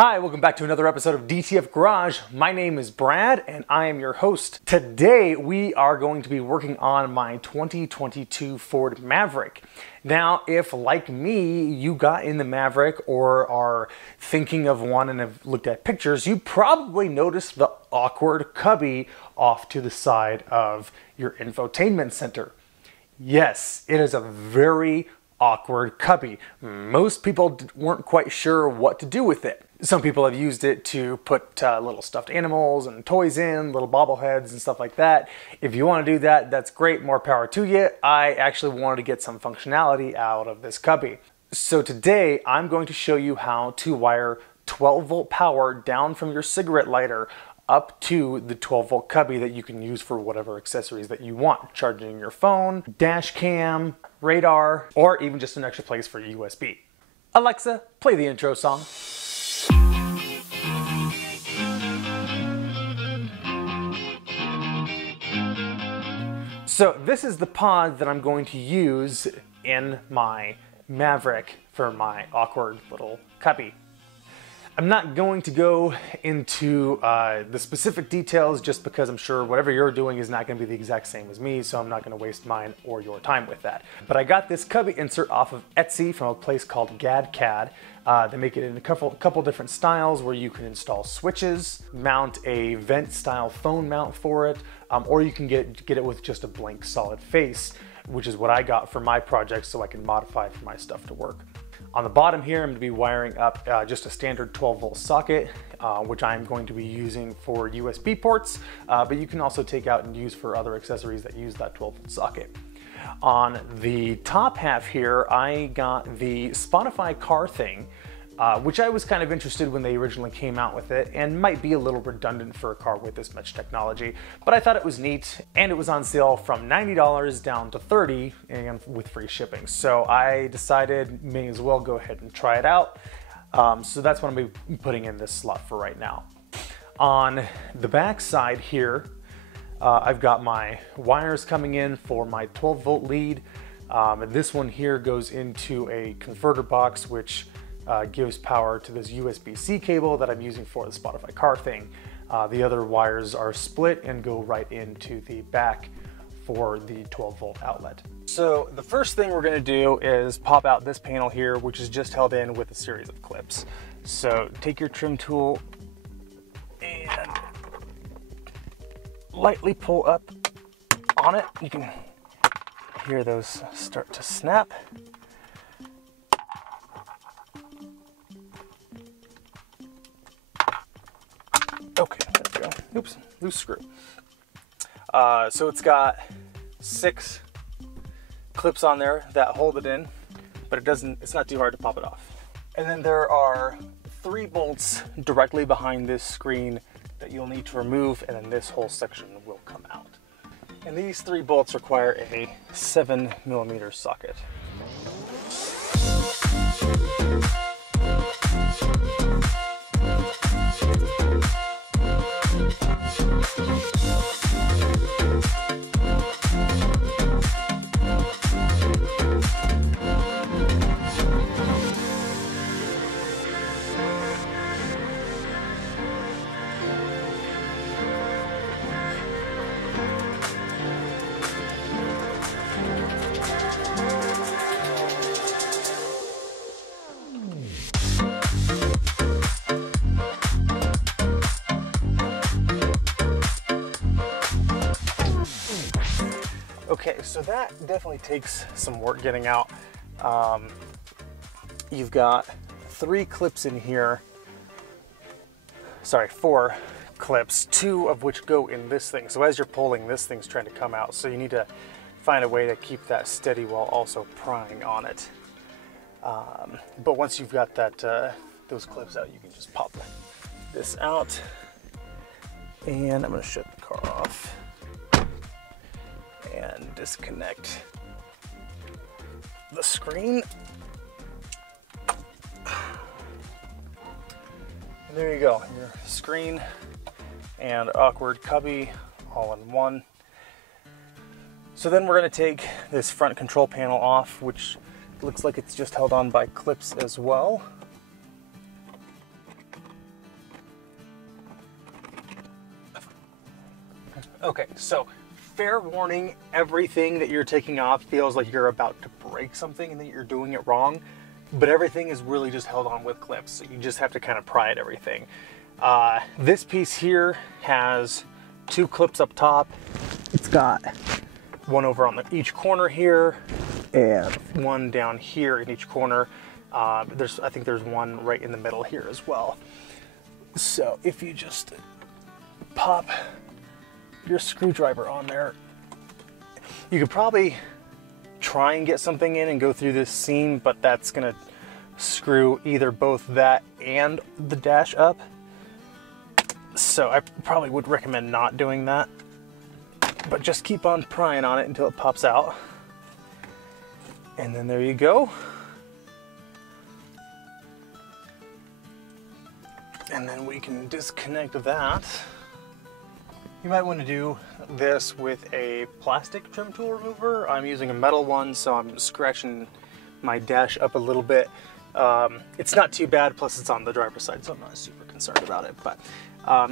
Hi, welcome back to another episode of DTF Garage. My name is Brad and I am your host. Today we are going to be working on my 2022 Ford Maverick. Now, if like me, you got in the Maverick or are thinking of one and have looked at pictures, you probably noticed the awkward cubby off to the side of your infotainment center. Yes, it is a very awkward cubby. Most people weren't quite sure what to do with it. Some people have used it to put little stuffed animals and toys in, little bobbleheads and stuff like that. If you want to do that, that's great, more power to you. I actually wanted to get some functionality out of this cubby. So today I'm going to show you how to wire 12 volt power down from your cigarette lighter up to the 12 volt cubby that you can use for whatever accessories that you want. Charging your phone, dash cam, radar, or even just an extra place for USB. Alexa, play the intro song. So this is the pod that I'm going to use in my Maverick for my awkward little cubby. I'm not going to go into the specific details just because I'm sure whatever you're doing is not going to be the exact same as me, so I'm not going to waste mine or your time with that. But I got this cubby insert off of Etsy from a place called GadCAD. They make it in a couple different styles where you can install switches, mount a vent style phone mount for it, or you can get it with just a blank solid face, which is what I got for my project so I can modify it for my stuff to work. On the bottom here, I'm going to be wiring up just a standard 12 volt socket, which I'm going to be using for USB ports, but you can also take out and use for other accessories that use that 12 volt socket. On the top half here, I got the Spotify car thing, which I was kind of interested when they originally came out with it, and might be a little redundant for a car with this much technology, but I thought it was neat, and it was on sale from $90 down to $30 and with free shipping. So I decided may as well go ahead and try it out. So that's what I'm going to be putting in this slot for right now. On the back side here, I've got my wires coming in for my 12 volt lead. And this one here goes into a converter box, which gives power to this USB-C cable that I'm using for the Spotify car thing. The other wires are split and go right into the back for the 12 volt outlet. So the first thing we're going to do is pop out this panel here, which is just held in with a series of clips. So take your trim tool and lightly pull up on it. You can hear those start to snap. Okay, there we go. Oops, loose screw. So it's got 6 clips on there that hold it in, but it's not too hard to pop it off. And then there are 3 bolts directly behind this screen that you'll need to remove, and then this whole section will come out. And these 3 bolts require a 7mm socket. Okay, so that definitely takes some work getting out. You've got 3 clips in here. Sorry, 4 clips, 2 of which go in this thing. So as you're pulling, this thing's trying to come out. So you need to find a way to keep that steady while also prying on it. But once you've got that those clips out, you can just pop this out. And I'm going to shut the car off and disconnect the screen. And there you go, your screen and awkward cubby all in one. So then we're going to take this front control panel off, which looks like it's just held on by clips as well. Okay, so fair warning, everything that you're taking off feels like you're about to break something and that you're doing it wrong, but everything is really just held on with clips. So you just have to kind of pry at everything. This piece here has 2 clips up top. It's got one over on each corner here and one down here in each corner. I think there's one right in the middle here as well. So if you just pop your screwdriver on there, you could probably try and get something in and go through this seam, but that's gonna screw either both that and the dash up. So I probably would recommend not doing that, but just keep on prying on it until it pops out. And then there you go. And then we can disconnect that. You might want to do this with a plastic trim tool remover. I'm using a metal one, so I'm scratching my dash up a little bit. It's not too bad, plus it's on the driver's side, so I'm not super concerned about it. But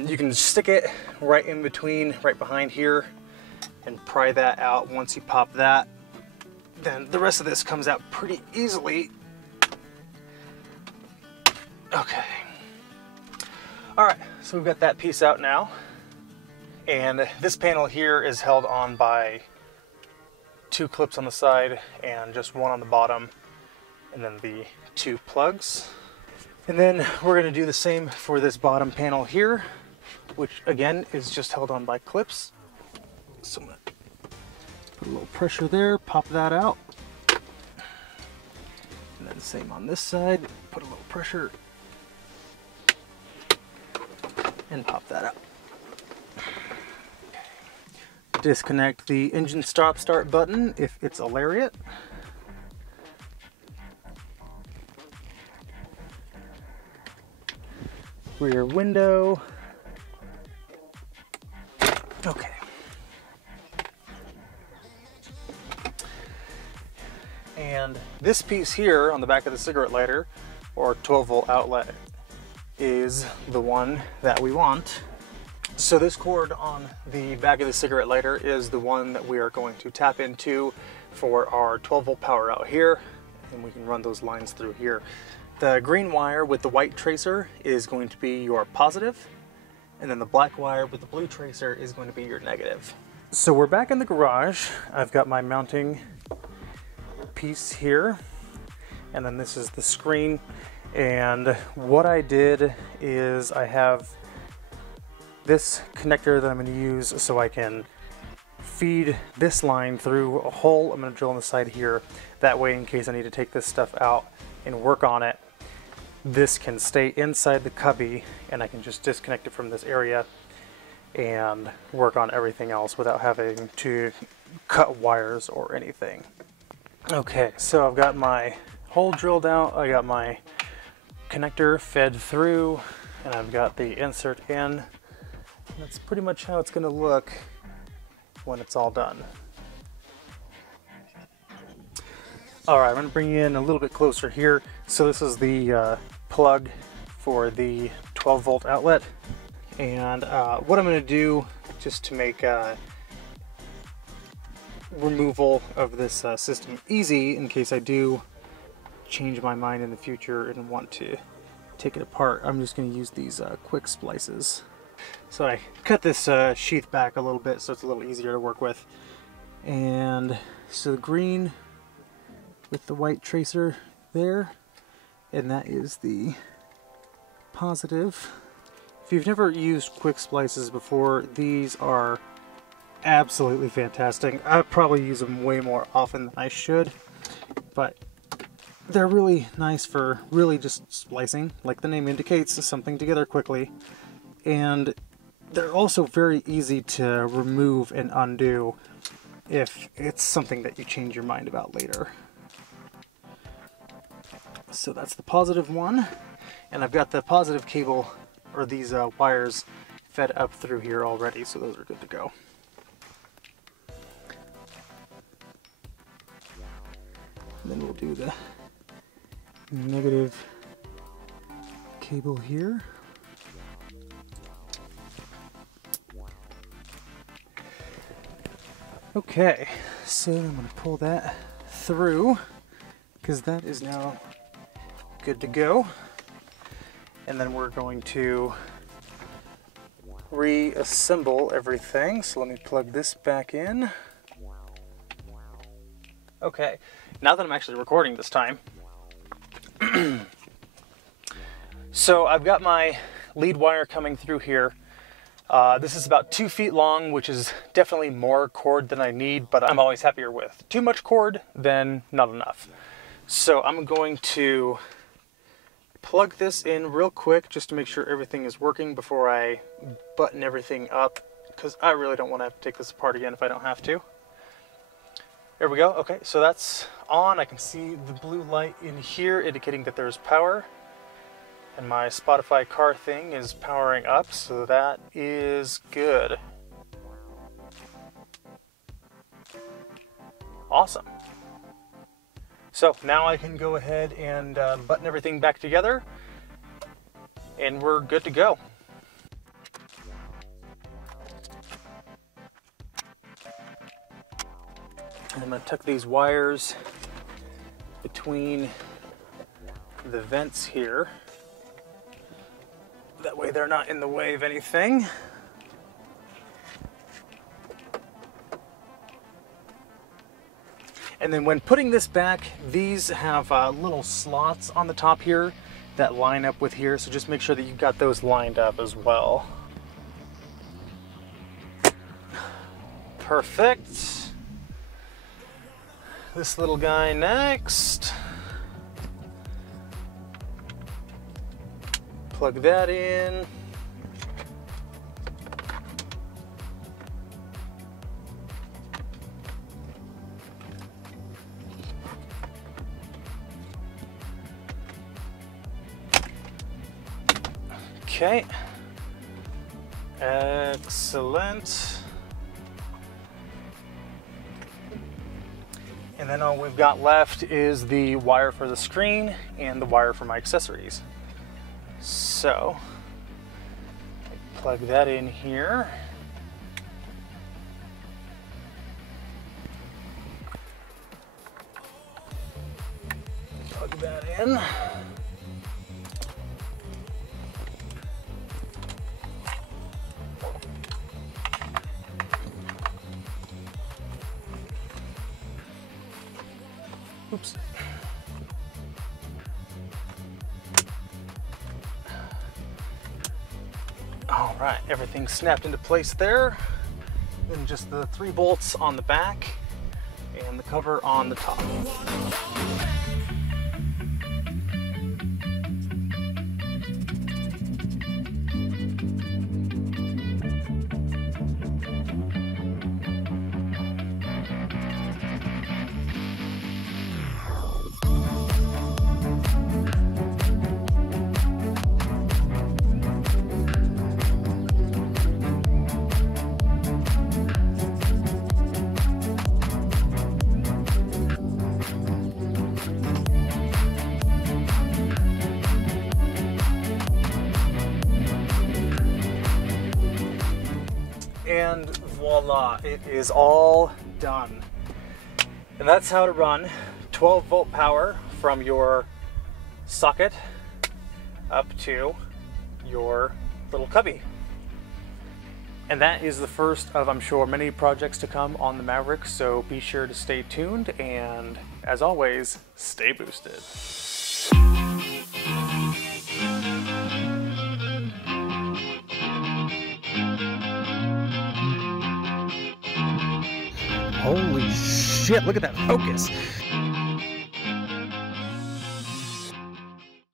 you can stick it right in between, right behind here, and pry that out. Once you pop that, then the rest of this comes out pretty easily. Okay. All right, so we've got that piece out now. And this panel here is held on by 2 clips on the side and just one on the bottom, and then the 2 plugs. And then we're gonna do the same for this bottom panel here, which again is just held on by clips. So I'm gonna put a little pressure there, pop that out. And then same on this side, put a little pressure and pop that out. Disconnect the engine stop-start button if it's a lariat. Rear window. Okay. And this piece here on the back of the cigarette lighter, or 12-volt outlet, is the one that we want. So this cord on the back of the cigarette lighter is the one that we are going to tap into for our 12-volt power out here, and we can run those lines through here. The green wire with the white tracer is going to be your positive, and then the black wire with the blue tracer is going to be your negative. So we're back in the garage. I've got my mounting piece here, and then this is the screen. And what I did is I have this connector that I'm going to use so I can feed this line through a hole I'm going to drill on the side here. That way, in case I need to take this stuff out and work on it, this can stay inside the cubby and I can just disconnect it from this area and work on everything else without having to cut wires or anything. Okay, so I've got my hole drilled out, I got my connector fed through, and I've got the insert in. That's pretty much how it's going to look when it's all done. Alright, I'm going to bring you in a little bit closer here. So this is the plug for the 12-volt outlet. And what I'm going to do, just to make removal of this system easy, in case I do change my mind in the future and want to take it apart, I'm just going to use these quick splices. So I cut this sheath back a little bit so it's a little easier to work with. And so the green with the white tracer there, and that is the positive. If you've never used quick splices before, these are absolutely fantastic. I probably use them way more often than I should, but they're really nice for really just splicing, like the name indicates, something together quickly. And they're also very easy to remove and undo if it's something that you change your mind about later. So that's the positive one, and I've got the positive cable, or these wires, fed up through here already, so those are good to go. And then we'll do the negative cable here. Okay, so I'm going to pull that through because that is now good to go. And then we're going to reassemble everything. So let me plug this back in. Okay, now that I'm actually recording this time. So I've got my lead wire coming through here. This is about 2 feet long, which is definitely more cord than I need, but I'm always happier with too much cord than not enough. So I'm going to plug this in real quick just to make sure everything is working before I button everything up, because I really don't want to have to take this apart again if I don't have to. There we go. Okay, so that's on. I can see the blue light in here indicating that there's power. And my Spotify car thing is powering up, so that is good. Awesome. So now I can go ahead and button everything back together, and we're good to go. And I'm going to tuck these wires between the vents here. That way they're not in the way of anything. And then when putting this back, these have little slots on the top here that line up with here, so just make sure that you've got those lined up as well. Perfect. This little guy next. Plug that in. Okay. Excellent. And then all we've got left is the wire for the screen and the wire for my accessories. So, plug that in here. Plug that in. Oops. All right, everything's snapped into place there. Then just the 3 bolts on the back and the cover on the top. And voila, it is all done. And that's how to run 12 volt power from your socket up to your little cubby. And that is the first of, I'm sure, many projects to come on the Maverick, so be sure to stay tuned, and as always, stay boosted. Holy shit, look at that focus.